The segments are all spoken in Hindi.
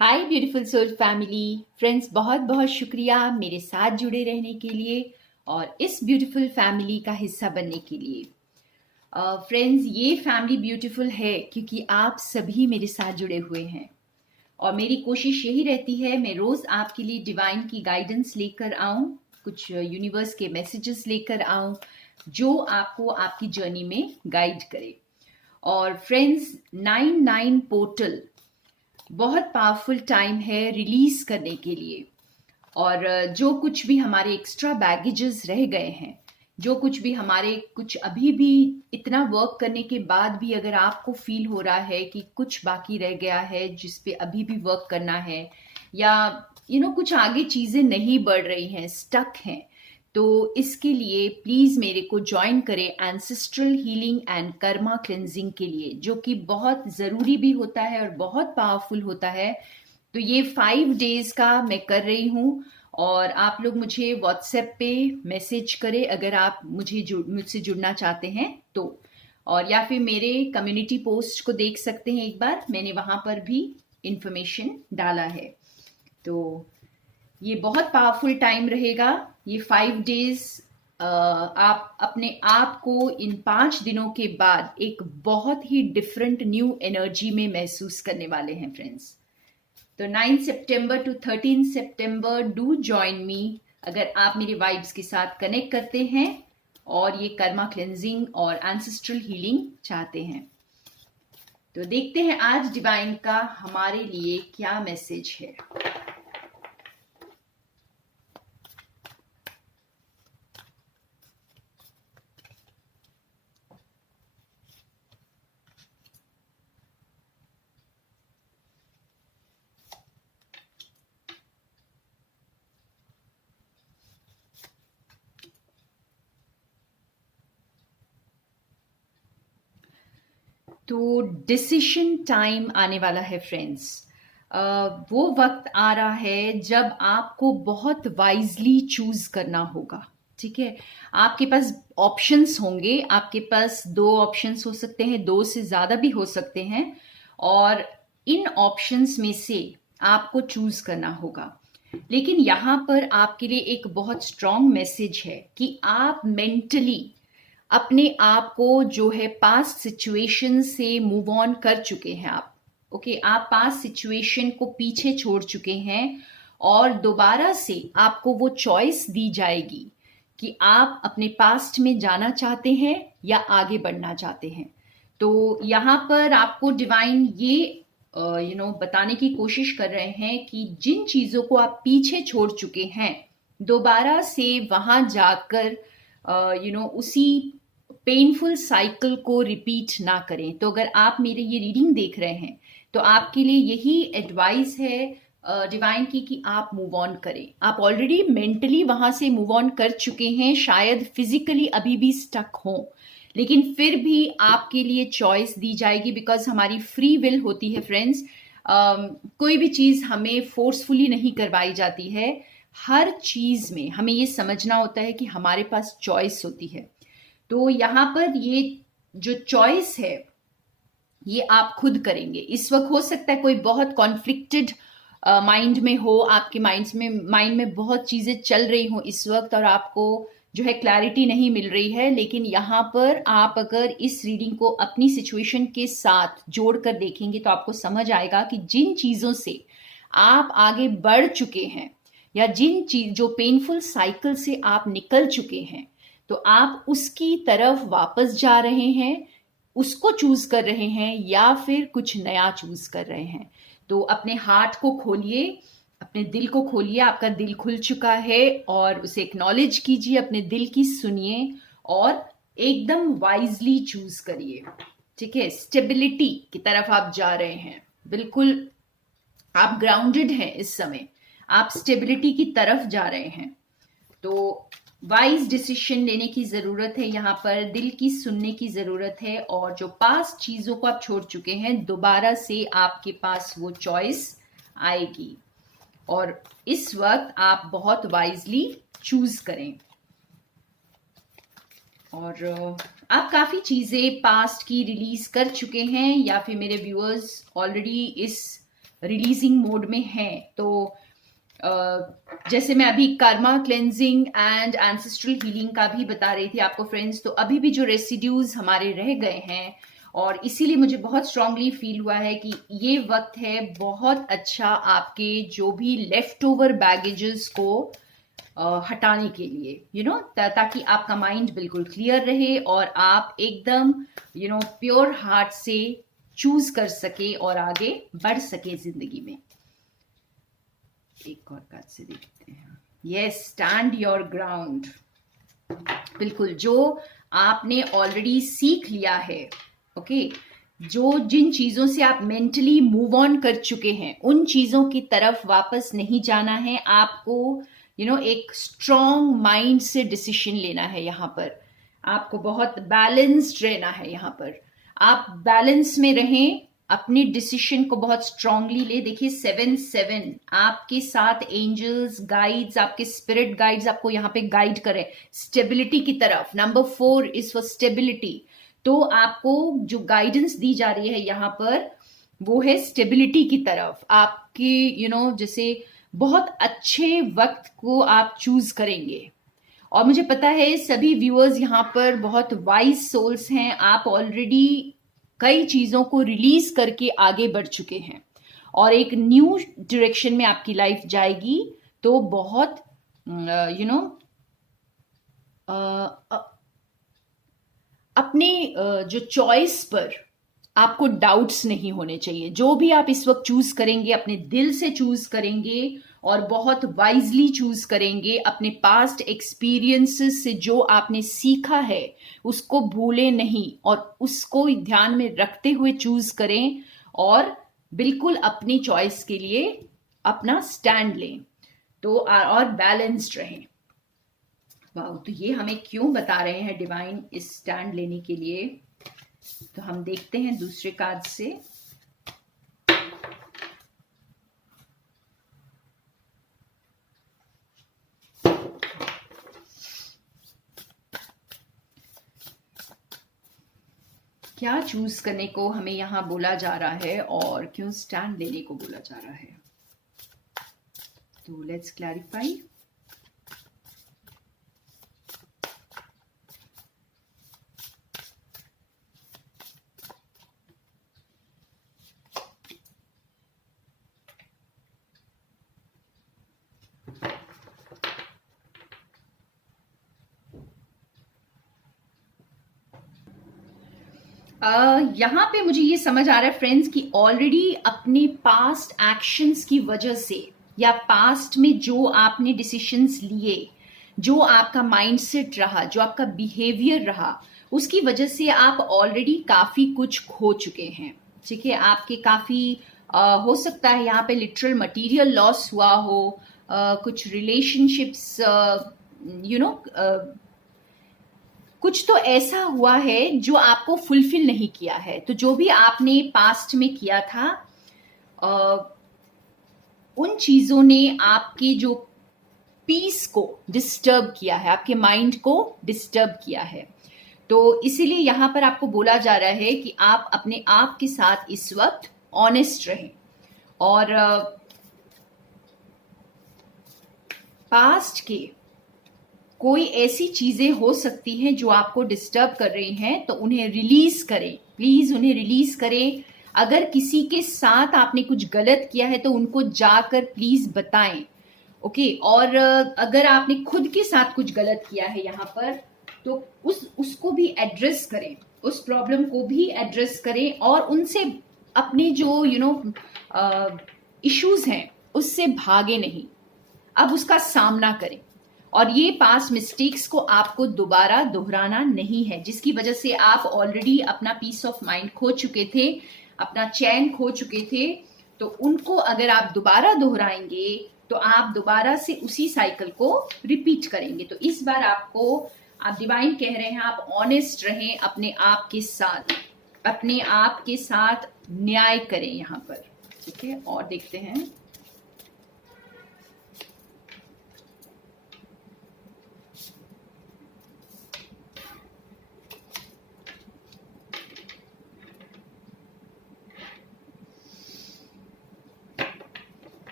हाय ब्यूटीफुल सोल फैमिली फ्रेंड्स, बहुत बहुत शुक्रिया मेरे साथ जुड़े रहने के लिए और इस ब्यूटीफुल फैमिली का हिस्सा बनने के लिए। फ्रेंड्स, ये फैमिली ब्यूटीफुल है क्योंकि आप सभी मेरे साथ जुड़े हुए हैं और मेरी कोशिश यही रहती है मैं रोज़ आपके लिए डिवाइन की गाइडेंस लेकर आऊँ, कुछ यूनिवर्स के मैसेजेस लेकर आऊँ जो आपको आपकी जर्नी में गाइड करे। और फ्रेंड्स, 99 पोर्टल बहुत पावरफुल टाइम है रिलीज करने के लिए। और जो कुछ भी हमारे एक्स्ट्रा बैगेजेस रह गए हैं, जो कुछ भी हमारे कुछ अभी भी इतना वर्क करने के बाद भी अगर आपको फील हो रहा है कि कुछ बाकी रह गया है जिस पे अभी भी वर्क करना है, या कुछ आगे चीजें नहीं बढ़ रही हैं, स्टक हैं, तो इसके लिए प्लीज मेरे को ज्वाइन करें ancestral healing and Karma cleansing के लिए, जो कि बहुत जरूरी भी होता है और बहुत पावरफुल होता है। तो ये 5 डेज का मैं कर रही हूँ और आप लोग मुझे व्हाट्सएप पे मैसेज करें अगर आप मुझसे जुड़ना चाहते हैं तो, और या फिर मेरे कम्युनिटी पोस्ट को देख सकते हैं, एक बार मैंने वहां पर भी इंफॉर्मेशन डाला है। तो ये बहुत पावरफुल टाइम रहेगा। ये 5 डेज आप अपने आप को इन 5 दिनों के बाद एक बहुत ही डिफरेंट न्यू एनर्जी में महसूस करने वाले हैं फ्रेंड्स। तो 9 सितंबर टू 13 सितंबर डू जॉइन मी अगर आप मेरे वाइब्स के साथ कनेक्ट करते हैं और ये कर्मा क्लेंजिंग और एंसेस्ट्रल हीलिंग चाहते हैं। तो देखते हैं आज डिवाइन का हमारे लिए क्या मैसेज है। तो डिसीशन टाइम आने वाला है फ्रेंड्स। वो वक्त आ रहा है जब आपको बहुत वाइजली चूज करना होगा। ठीक है, आपके पास ऑप्शंस होंगे, आपके पास 2 ऑप्शंस हो सकते हैं, 2 से ज्यादा भी हो सकते हैं, और इन ऑप्शंस में से आपको चूज करना होगा। लेकिन यहाँ पर आपके लिए एक बहुत स्ट्रॉन्ग मैसेज है कि आप मेंटली अपने आप को जो है पास्ट सिचुएशन से मूव ऑन कर चुके हैं आप। ओके, आप पास्ट सिचुएशन को पीछे छोड़ चुके हैं और दोबारा से आपको वो चॉइस दी जाएगी कि आप अपने पास्ट में जाना चाहते हैं या आगे बढ़ना चाहते हैं। तो यहाँ पर आपको डिवाइन ये बताने की कोशिश कर रहे हैं कि जिन चीजों को आप पीछे छोड़ चुके हैं, दोबारा से वहां जाकर उसी पेनफुल साइकिल को रिपीट ना करें। तो अगर आप मेरे ये रीडिंग देख रहे हैं तो आपके लिए यही एडवाइस है डिवाइन की कि आप मूव ऑन करें। आप ऑलरेडी मेंटली वहां से मूव ऑन कर चुके हैं, शायद फिजिकली अभी भी स्टक हो, लेकिन फिर भी आपके लिए चॉइस दी जाएगी, बिकॉज हमारी फ्री विल होती है फ्रेंड्स। कोई भी चीज हमें फोर्सफुली नहीं करवाई जाती है। हर चीज में हमें ये समझना होता है कि हमारे पास चॉइस होती है। तो यहाँ पर ये जो चॉइस है ये आप खुद करेंगे। इस वक्त हो सकता है कोई बहुत कॉन्फ्लिक्टेड माइंड में हो, आपके माइंड में बहुत चीजें चल रही हो इस वक्त और आपको जो है क्लैरिटी नहीं मिल रही है। लेकिन यहाँ पर आप अगर इस रीडिंग को अपनी सिचुएशन के साथ जोड़कर देखेंगे तो आपको समझ आएगा कि जिन चीजों से आप आगे बढ़ चुके हैं या जिन चीज जो पेनफुल साइकिल से आप निकल चुके हैं, तो आप उसकी तरफ वापस जा रहे हैं, उसको चूज कर रहे हैं या फिर कुछ नया चूज कर रहे हैं। तो अपने हार्ट को खोलिए, अपने दिल को खोलिए। आपका दिल खुल चुका है और उसे एक्नॉलेज कीजिए, अपने दिल की सुनिए और एकदम वाइजली चूज करिए। ठीक है, स्टेबिलिटी की तरफ आप जा रहे हैं, बिल्कुल आप ग्राउंडेड हैं इस समय, आप स्टेबिलिटी की तरफ जा रहे हैं। तो वाइज डिसीजन लेने की जरूरत है, यहाँ पर दिल की सुनने की जरूरत है, और जो पास्ट चीजों को आप छोड़ चुके हैं दोबारा से आपके पास वो चॉइस आएगी और इस वक्त आप बहुत वाइजली चूज करें। और आप काफी चीजें पास्ट की रिलीज कर चुके हैं या फिर मेरे व्यूअर्स ऑलरेडी इस रिलीजिंग मोड में हैं। तो जैसे मैं अभी Karma cleansing and ancestral healing का भी बता रही थी आपको फ्रेंड्स, तो अभी भी जो रेसिड्यूज हमारे रह गए हैं, और इसीलिए मुझे बहुत स्ट्रांगली फील हुआ है कि ये वक्त है बहुत अच्छा आपके जो भी लेफ्ट ओवर बैगेजेस को हटाने के लिए, ताकि आपका माइंड बिल्कुल क्लियर रहे और आप एकदम प्योर हार्ट से चूज कर सके और आगे बढ़ सके जिंदगी में। एक और कार्ड से देखते हैं। Yes, stand your ground. बिल्कुल, जो आपने ऑलरेडी सीख लिया है, ओके, जो जिन चीजों से आप मेंटली मूव ऑन कर चुके हैं, उन चीजों की तरफ वापस नहीं जाना है आपको। एक स्ट्रॉन्ग माइंड से डिसीजन लेना है यहाँ पर। आपको बहुत बैलेंस्ड रहना है यहाँ पर। आप बैलेंस में रहें, अपने डिसीजन को बहुत स्ट्रांगली ले। देखिए 7-7 आपके साथ एंजल्स गाइड्स, आपके स्पिरिट गाइड्स आपको यहाँ पे गाइड करें स्टेबिलिटी की तरफ। Number 4 is for stability. तो आपको जो गाइडेंस दी जा रही है यहाँ पर वो है स्टेबिलिटी की तरफ। आपकी जैसे बहुत अच्छे वक्त को आप चूज करेंगे। और मुझे पता है सभी व्यूअर्स यहाँ पर बहुत वाइज सोल्स हैं। आप ऑलरेडी कई चीजों को रिलीज करके आगे बढ़ चुके हैं और एक न्यू डायरेक्शन में आपकी लाइफ जाएगी। तो बहुत अपने जो चॉइस पर आपको डाउट्स नहीं होने चाहिए। जो भी आप इस वक्त चूज करेंगे अपने दिल से चूज करेंगे और बहुत वाइजली चूज करेंगे। अपने पास्ट एक्सपीरियंसेस से जो आपने सीखा है उसको भूलें नहीं और उसको ध्यान में रखते हुए चूज करें और बिल्कुल अपनी चॉइस के लिए अपना स्टैंड लें तो और बैलेंस्ड रहें। वाह, तो ये हमें क्यों बता रहे हैं डिवाइन इस स्टैंड लेने के लिए? तो हम देखते हैं दूसरे कार्ड से। क्या चूज करने को हमें यहां बोला जा रहा है और क्यों स्टैंड लेने को बोला जा रहा है? तो लेट्स क्लैरिफाई। यहाँ पे मुझे ये समझ आ रहा है फ्रेंड्स कि ऑलरेडी अपने पास्ट एक्शंस की वजह से या पास्ट में जो आपने डिसीजंस लिए, जो आपका माइंडसेट रहा, जो आपका बिहेवियर रहा, उसकी वजह से आप ऑलरेडी काफी कुछ खो चुके हैं। ठीक है, आपके काफी हो सकता है यहाँ पे लिटरल मटेरियल लॉस हुआ हो, कुछ रिलेशनशिप्स कुछ तो ऐसा हुआ है जो आपको फुलफिल नहीं किया है। तो जो भी आपने पास्ट में किया था उन चीजों ने आपकी जो पीस को डिस्टर्ब किया है, आपके माइंड को डिस्टर्ब किया है। तो इसीलिए यहां पर आपको बोला जा रहा है कि आप अपने आप के साथ इस वक्त ऑनेस्ट रहें और पास्ट के कोई ऐसी चीजें हो सकती हैं जो आपको डिस्टर्ब कर रही हैं, तो उन्हें रिलीज करें, प्लीज उन्हें रिलीज करें। अगर किसी के साथ आपने कुछ गलत किया है तो उनको जाकर प्लीज बताएं, ओके। और अगर आपने खुद के साथ कुछ गलत किया है यहाँ पर तो उसको भी एड्रेस करें, उस प्रॉब्लम को भी एड्रेस करें और उनसे अपने जो इश्यूज हैं उससे भागे नहीं, अब उसका सामना करें। और ये पास्ट मिस्टेक्स को आपको दोबारा दोहराना नहीं है, जिसकी वजह से आप ऑलरेडी अपना पीस ऑफ माइंड खो चुके थे, अपना चैन खो चुके थे। तो उनको अगर आप दोबारा दोहराएंगे तो आप दोबारा से उसी साइकिल को रिपीट करेंगे। तो इस बार आपको आप डिवाइन कह रहे हैं आप ऑनेस्ट रहें अपने आप के साथ, अपने आप के साथ न्याय करें यहाँ पर। ठीक है, और देखते हैं।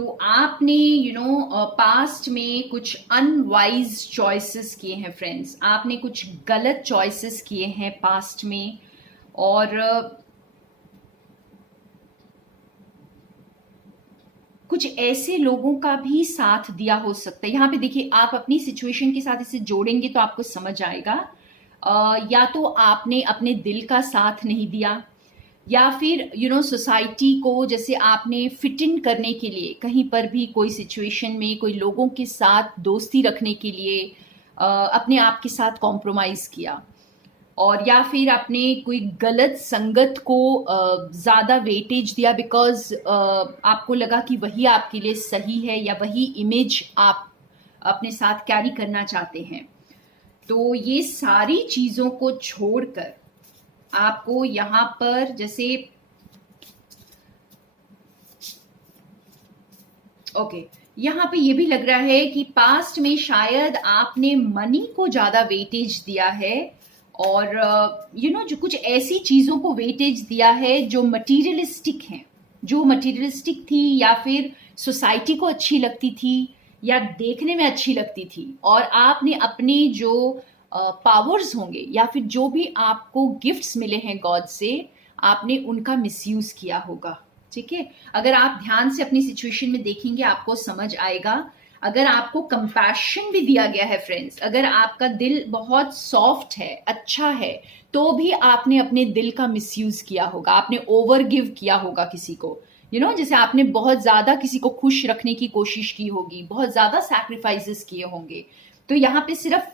तो आपने पास्ट में कुछ अनवाइज चॉइसेस किए हैं फ्रेंड्स, आपने कुछ गलत चॉइसेस किए हैं पास्ट में, और कुछ ऐसे लोगों का भी साथ दिया हो सकता है। यहाँ पे देखिए, आप अपनी सिचुएशन के साथ इसे जोड़ेंगे तो आपको समझ आएगा। या तो आपने अपने दिल का साथ नहीं दिया, या फिर सोसाइटी को जैसे आपने फिट इन करने के लिए कहीं पर भी कोई सिचुएशन में कोई लोगों के साथ दोस्ती रखने के लिए अपने आप के साथ कॉम्प्रोमाइज किया, और या फिर आपने कोई गलत संगत को ज़्यादा वेटेज दिया बिकॉज आपको लगा कि वही आपके लिए सही है या वही इमेज आप अपने साथ कैरी करना चाहते हैं। तो ये सारी चीज़ों को छोड़कर आपको यहाँ पर जैसे यहाँ पे ये भी लग रहा है कि पास्ट में शायद आपने मनी को ज़्यादा वेटेज दिया है, और जो कुछ ऐसी चीज़ों को वेटेज दिया है जो मटीरियलिस्टिक हैं, जो मटीरियलिस्टिक थी या फिर सोसाइटी को अच्छी लगती थी या देखने में अच्छी लगती थी, और आपने अपने जो पावर्स होंगे या फिर जो भी आपको गिफ्ट्स मिले हैं गॉड से, आपने उनका मिसयूज किया होगा। ठीक है, अगर आप ध्यान से अपनी सिचुएशन में देखेंगे आपको समझ आएगा। अगर आपको कंपैशन भी दिया गया है फ्रेंड्स, अगर आपका दिल बहुत सॉफ्ट है, अच्छा है, तो भी आपने अपने दिल का मिसयूज किया होगा, आपने ओवर गिव किया होगा किसी को। जैसे आपने बहुत ज्यादा किसी को खुश रखने की कोशिश की होगी, बहुत ज्यादा सैक्रिफाइसेस किए होंगे। तो यहाँ पे सिर्फ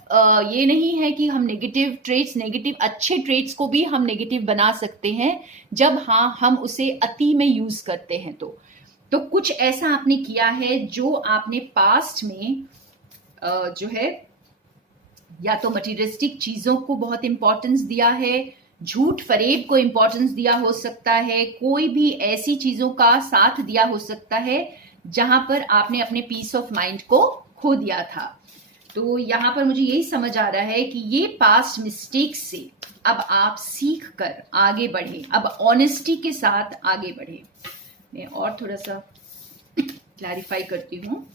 ये नहीं है कि हम नेगेटिव ट्रेट्स, नेगेटिव अच्छे ट्रेट्स को भी हम नेगेटिव बना सकते हैं जब हम उसे अति में यूज करते हैं। तो कुछ ऐसा आपने किया है जो आपने पास्ट में जो है या तो मटीरियलिस्टिक चीजों को बहुत इंपॉर्टेंस दिया है, झूठ फरेब को इंपॉर्टेंस दिया हो सकता है, कोई भी ऐसी चीजों का साथ दिया हो सकता है जहां पर आपने अपने पीस ऑफ माइंड को खो दिया था। तो यहाँ पर मुझे यही समझ आ रहा है कि ये पास्ट मिस्टेक से अब आप सीख कर आगे बढ़े, अब ऑनेस्टी के साथ आगे बढ़े। मैं और थोड़ा सा क्लैरिफाई करती हूँ।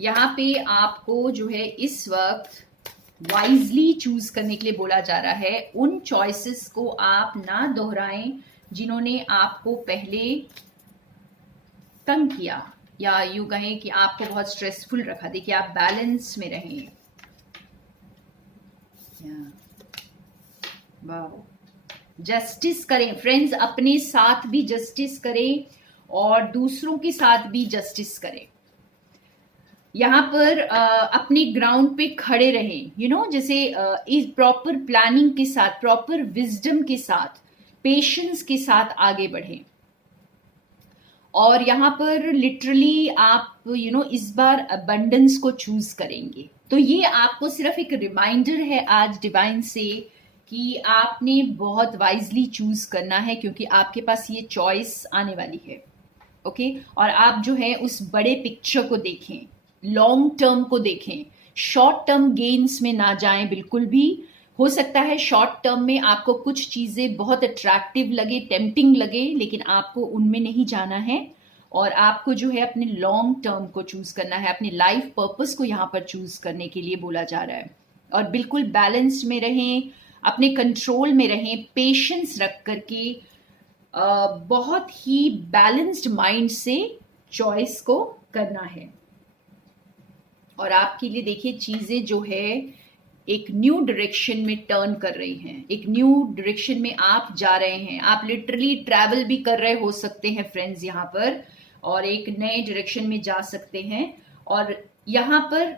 यहाँ पे आपको जो है इस वक्त वाइजली चूज करने के लिए बोला जा रहा है। उन चॉइसेस को आप ना दोहराएं जिन्होंने आपको पहले तंग किया, या यूं कहें कि आपको बहुत स्ट्रेसफुल रखा। देखिए, आप बैलेंस में रहें। जस्टिस करें फ्रेंड्स, अपने साथ भी जस्टिस करें और दूसरों के साथ भी जस्टिस करें। यहाँ पर अपने ग्राउंड पे खड़े रहें, जैसे इस प्रॉपर प्लानिंग के साथ, प्रॉपर विजडम के साथ, पेशेंस के साथ आगे बढ़ें। और यहाँ पर लिटरली आप इस बार अबंडेंस को चूज करेंगे। तो ये आपको सिर्फ एक रिमाइंडर है आज डिवाइन से कि आपने बहुत वाइजली चूज करना है, क्योंकि आपके पास ये चॉइस आने वाली है। ओके, और आप जो है उस बड़े पिक्चर को देखें, लॉन्ग टर्म को देखें, शॉर्ट टर्म गेन्स में ना जाएं बिल्कुल भी। हो सकता है शॉर्ट टर्म में आपको कुछ चीजें बहुत अट्रैक्टिव लगे, टेम्पटिंग लगे, लेकिन आपको उनमें नहीं जाना है, और आपको जो है अपने लॉन्ग टर्म को चूज करना है, अपने लाइफ पर्पस को यहाँ पर चूज करने के लिए बोला जा रहा है। और बिल्कुल बैलेंस्ड में रहें, अपने कंट्रोल में रहें, पेशेंस रख करके बहुत ही बैलेंस्ड माइंड से चॉइस को करना है। और आपके लिए देखिए चीजें जो है एक न्यू डायरेक्शन में टर्न कर रही हैं, एक न्यू डायरेक्शन में आप जा रहे हैं। आप लिटरली ट्रैवल भी कर रहे हो सकते हैं फ्रेंड्स यहाँ पर, और एक नए डायरेक्शन में जा सकते हैं। और यहाँ पर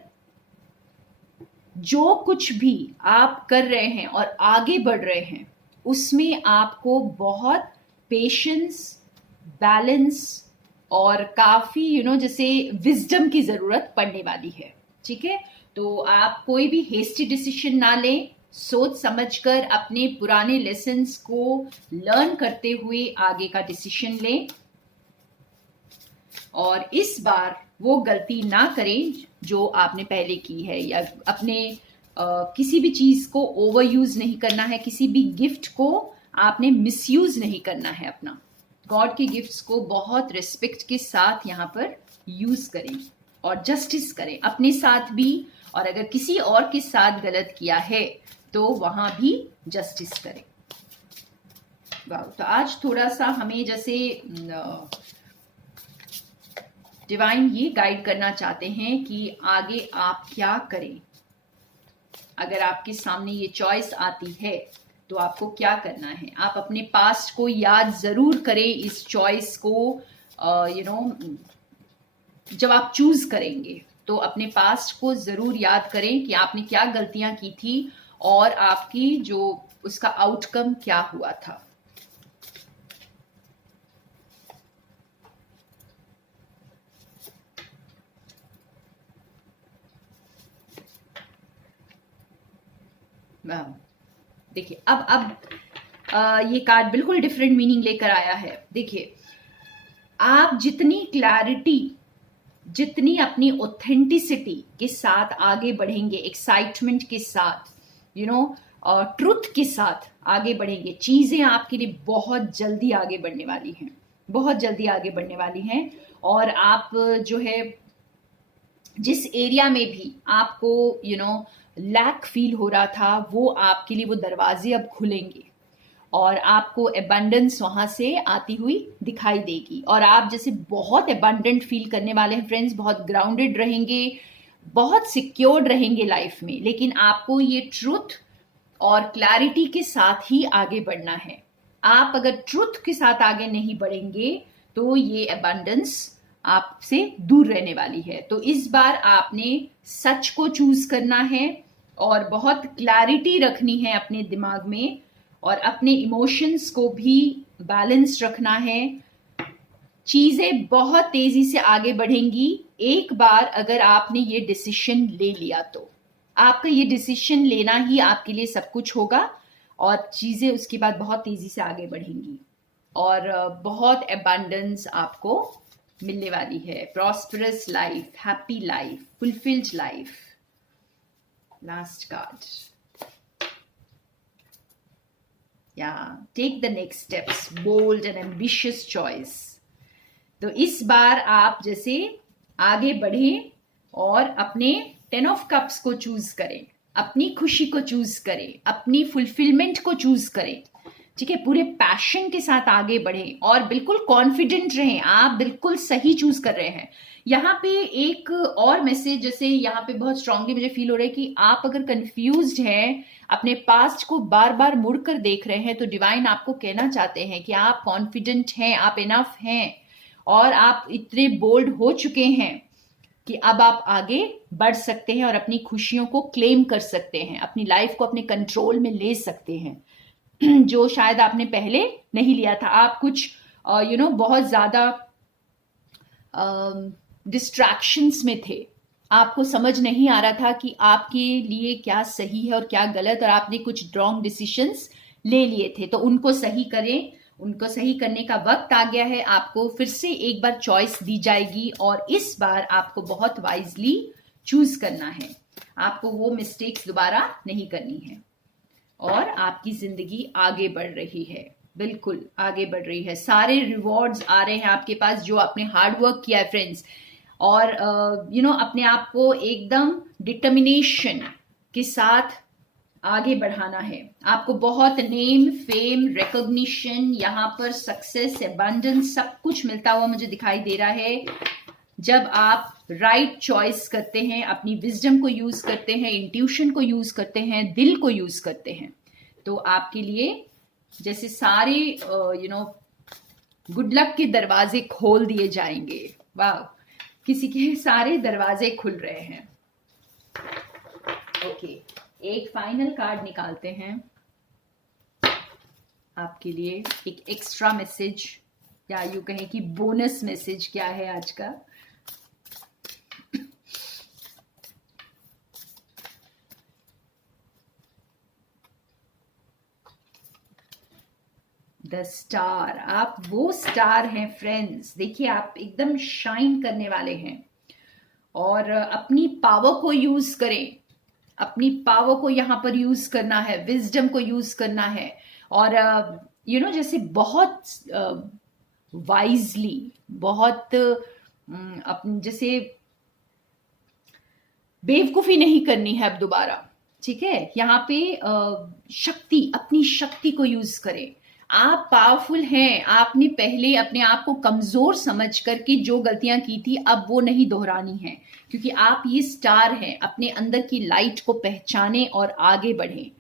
जो कुछ भी आप कर रहे हैं और आगे बढ़ रहे हैं, उसमें आपको बहुत पेशेंस, बैलेंस और काफी जैसे विजडम की जरूरत पड़ने वाली है। ठीक है, तो आप कोई भी हेस्टी डिसीजन ना लें, सोच समझकर अपने पुराने लेसन्स को लर्न करते हुए आगे का डिसीजन लें, और इस बार वो गलती ना करें जो आपने पहले की है, या अपने किसी भी चीज को ओवर यूज नहीं करना है, किसी भी गिफ्ट को आपने मिसयूज नहीं करना है अपना। गॉड के गिफ्ट्स को बहुत रिस्पेक्ट के साथ यहाँ पर यूज करें और जस्टिस करें अपने साथ भी, और अगर किसी और के साथ गलत किया है तो वहां भी जस्टिस करें। वाह, तो आज थोड़ा सा हमें जैसे डिवाइन ये गाइड करना चाहते हैं कि आगे आप क्या करें। अगर आपके सामने ये चॉइस आती है तो आपको क्या करना है। आप अपने पास्ट को याद जरूर करें इस चॉइस को, जब आप चूज करेंगे तो अपने पास्ट को जरूर याद करें कि आपने क्या गलतियां की थी और आपकी जो उसका आउटकम क्या हुआ था। देखिए अब ये कार्ड बिल्कुल डिफरेंट मीनिंग लेकर आया है। देखिए, आप जितनी क्लैरिटी, जितनी अपनी ऑथेंटिसिटी के साथ आगे बढ़ेंगे, एक्साइटमेंट के साथ, ट्रुथ के साथ आगे बढ़ेंगे, चीजें आपके लिए बहुत जल्दी आगे बढ़ने वाली हैं, बहुत जल्दी आगे बढ़ने वाली हैं। और आप जो है जिस एरिया में भी आपको लैक फील हो रहा था, वो आपके लिए वो दरवाजे अब खुलेंगे और आपको एबंडेंस वहां से आती हुई दिखाई देगी। और आप जैसे बहुत एबंडेंट फील करने वाले हैं फ्रेंड्स, बहुत ग्राउंडेड रहेंगे, बहुत सिक्योर्ड रहेंगे लाइफ में। लेकिन आपको ये ट्रुथ और क्लैरिटी के साथ ही आगे बढ़ना है। आप अगर ट्रुथ के साथ आगे नहीं बढ़ेंगे तो ये एबंडेंस आपसे दूर रहने वाली है। तो इस बार आपने सच को चूज करना है और बहुत क्लैरिटी रखनी है अपने दिमाग में, और अपने इमोशंस को भी बैलेंस रखना है। चीजें बहुत तेजी से आगे बढ़ेंगी एक बार अगर आपने ये डिसीजन ले लिया तो। आपका ये डिसीजन लेना ही आपके लिए सब कुछ होगा और चीजें उसके बाद बहुत तेजी से आगे बढ़ेंगी और बहुत एबंडेंस आपको मिलने वाली है। Prosperous life, happy life, fulfilled life. Last card, take the next steps, bold and ambitious choice. तो इस बार आप जैसे आगे बढ़ें और अपने 10 ऑफ कप्स को चूज करें, अपनी खुशी को चूज करें, अपनी फुलफिलमेंट को चूज करें। ठीक है, पूरे पैशन के साथ आगे बढ़ें और बिल्कुल कॉन्फिडेंट रहें, आप बिल्कुल सही चूज कर रहे हैं। यहाँ पे एक और मैसेज जैसे यहाँ पे बहुत स्ट्रांगली मुझे फील हो रहा है कि आप अगर कंफ्यूज्ड हैं, अपने पास्ट को बार बार मुड़कर देख रहे हैं, तो डिवाइन आपको कहना चाहते हैं कि आप कॉन्फिडेंट हैं, आप इनफ हैं और आप इतने बोल्ड हो चुके हैं कि अब आप आगे बढ़ सकते हैं और अपनी खुशियों को क्लेम कर सकते हैं, अपनी लाइफ को अपने कंट्रोल में ले सकते हैं, जो शायद आपने पहले नहीं लिया था। आप कुछ बहुत ज्यादा डिस्ट्रैक्शंस में थे, आपको समझ नहीं आ रहा था कि आपके लिए क्या सही है और क्या गलत, और आपने कुछ रॉन्ग डिसीजंस ले लिए थे। तो उनको सही करें, उनको सही करने का वक्त आ गया है। आपको फिर से एक बार चॉइस दी जाएगी और इस बार आपको बहुत वाइजली चूज करना है। आपको वो मिस्टेक्स दोबारा नहीं करनी है और आपकी जिंदगी आगे बढ़ रही है, बिल्कुल आगे बढ़ रही है। सारे रिवॉर्ड्स आ रहे हैं आपके पास जो आपने हार्ड वर्क किया है फ्रेंड्स, और अपने आप को एकदम डिटर्मिनेशन के साथ आगे बढ़ाना है। आपको बहुत नेम, फेम, रिकॉग्निशन, यहाँ पर सक्सेस, एबंडेंस सब कुछ मिलता हुआ मुझे दिखाई दे रहा है जब आप राइट चॉइस करते हैं, अपनी विजडम को यूज करते हैं, इंट्यूशन को यूज करते हैं, दिल को यूज करते हैं। तो आपके लिए जैसे सारे गुड लक के दरवाजे खोल दिए जाएंगे। वाह, किसी के सारे दरवाजे खुल रहे हैं। ओके, एक फाइनल कार्ड निकालते हैं आपके लिए, एक एक्स्ट्रा मैसेज या यूं कहें कि बोनस मैसेज क्या है आज का। द स्टार, आप वो स्टार हैं फ्रेंड्स। देखिए, आप एकदम शाइन करने वाले हैं और अपनी पावर को यूज करें, अपनी पावर को यहां पर यूज करना है, विजडम को यूज करना है और जैसे बहुत वाइजली, बहुत अपन जैसे बेवकूफी नहीं करनी है अब दोबारा। ठीक है, यहाँ पे अपनी शक्ति को यूज करें। आप पावरफुल हैं, आपने पहले अपने आप को कमजोर समझ करके जो गलतियां की थी अब वो नहीं दोहरानी है, क्योंकि आप ये स्टार हैं। अपने अंदर की लाइट को पहचानें और आगे बढ़ें।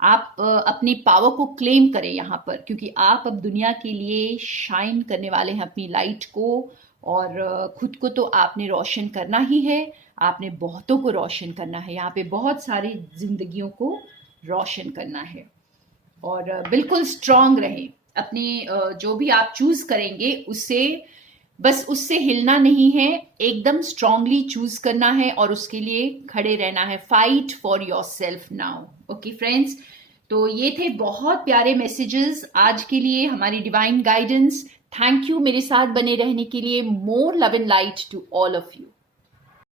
आप अपनी पावर को क्लेम करें यहाँ पर, क्योंकि आप अब दुनिया के लिए शाइन करने वाले हैं अपनी लाइट को। और खुद को तो आपने रोशन करना ही है, आपने बहुतों को रोशन करना है। यहाँ पे बहुत सारी जिंदगियों को रोशन करना है। और बिल्कुल स्ट्रांग रहें। अपनी जो भी आप चूज करेंगे उससे हिलना नहीं है, एकदम स्ट्रांगली चूज करना है और उसके लिए खड़े रहना है। Fight for your self now. Okay friends, तो ये थे बहुत प्यारे मैसेजेस आज के लिए, हमारी डिवाइन गाइडेंस। थैंक यू मेरे साथ बने रहने के लिए। More love and light to all of you.